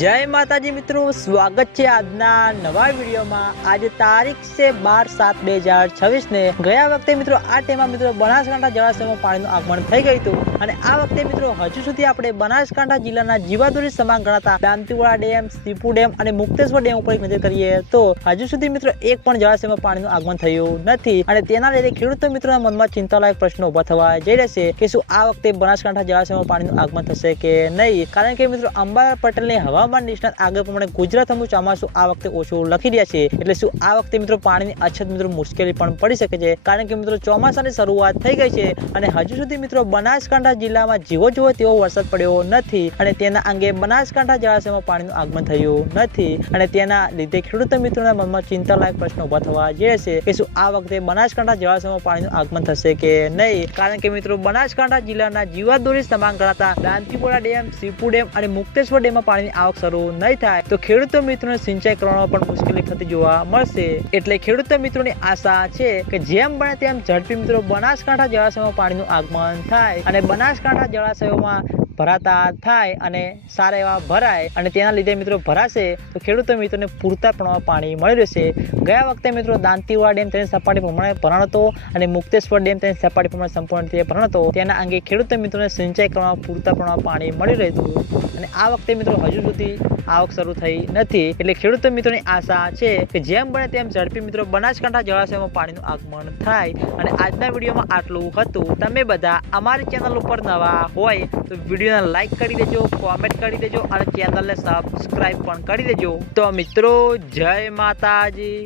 जय माताजी मित्रों, स्वागत है આજના નવા વિડીયોમાં। આજે તારીખ છે 12/7/2026 ને ગયા વખતે મિત્રો આ ટાઈમમાં મિત્રો બનાસકાંઠા જળાશયમાં પાણીનું આગમન થઈ ગયું હતું અને આ વખતે મિત્રો હજુ સુધી આપણે બનાસકાંઠા જિલ્લાના જીવાદોરી સમાન ગણાતા દાંતીવાડા ડેમ, સીપુ ડેમ અને મુક્તેશ્વર ડેમ ઉપર એક નજર કરીએ તો હજુ સુધી મિત્રો એક પણ જળાશયમાં પાણીનું આગમન થયું નથી અને તેના લીધે ખેડૂતો મિત્રોના મનમાં ચિંતાલાયક પ્રશ્નો ઊભા થવા જઈ રહ્યા છે કે શું આ વખતે બનાસકાંઠા જળાશયમાં પાણીનું આગમન થશે કે નહીં। કારણ કે મિત્રો અંબાલાલ પટેલને હવામાન નિષ્ણાત આગળ પ્રમાણે ગુજરાતમાં ચોમાસું આ વખતે ઓછું લખી રહ્યા છે, એટલે શું આ વખતે મિત્રો પાણીની અછત મિત્રો મુશ્કેલી પણ પડી શકે છે। કારણ કે મિત્રો ચોમાસાની શરૂઆત થઈ ગઈ છે અને હજુ સુધી મિત્રો બનાસકાંઠા જિલ્લામાં જેવો તેવો વરસાદ પડ્યો નથી અને તેના અંગે બનાસકાંઠા જળાશયમાં પાણીનું આગમન થયું નથી અને તેના લીધે ખેડૂતો મિત્રોના મનમાં ચિંતાલાયક પ્રશ્નો ઊભા થવા જઈ રહ્યા છે કે શું આ વખતે બનાસકાંઠા જળાશયમાં પાણીનું આગમન થશે કે નહીં। કારણ કે મિત્રો બનાસકાંઠા જિલ્લાના જીવાદોરી સમાન ગણાતા દાંતીવાડા ડેમ, સીપુ ડેમ અને મુક્તેશ્વર ડેમમાં પાણીની આવક શરૂ નહીં થાય તો ખેડૂતો મિત્રોને સિંચાઈ કરવામાં પણ મુશ્કેલી થતી જોવા મળશે। એટલે ખેડૂતો મિત્રોની આશા છે કે જેમ બને તેમ ઝડપી મિત્રો બનાસકાંઠા જળાશયમાં પાણીનું આગમન થાય અને બનાસકાંઠા જળાશયોમાં ભરાતા થાય અને સારા એવા ભરાય અને તેના લીધે મિત્રો ભરાશે તો ખેડૂતો મિત્રોને પૂરતા પ્રમાણમાં પાણી મળી રહેશે। ગયા વખતે મિત્રો દાંતીવાડા ડેમ તેની સપાટી પ્રમાણે ભરાણો હતો અને મુક્તેશ્વર ડેમ તેની સપાટી પ્રમાણે સંપૂર્ણ રીતે ભરાણો હતો। તેના અંગે ખેડૂતો મિત્રોને સિંચાઈ કરવામાં પૂરતા પ્રમાણમાં પાણી મળી રહ્યું અને આ વખતે મિત્રો હજુ સુધી આવક શરૂ થઈ નથી, એટલે ખેડૂતો મિત્રોની આશા છે કે જેમ બને તેમ ઝડપી મિત્રો બનાસકાંઠા જળાશયમાં પાણીનું આગમન થાય। અને આજના વિડીયોમાં આટલું હતું। તમે બધા અમારી ચેનલ ઉપર નવા હોય તો વિડીયોને લાઈક કરી દેજો, કોમેન્ટ કરી દેજો અને ચેનલને સબસ્ક્રાઈબ પણ કરી દેજો। તો મિત્રો જય માતાજી।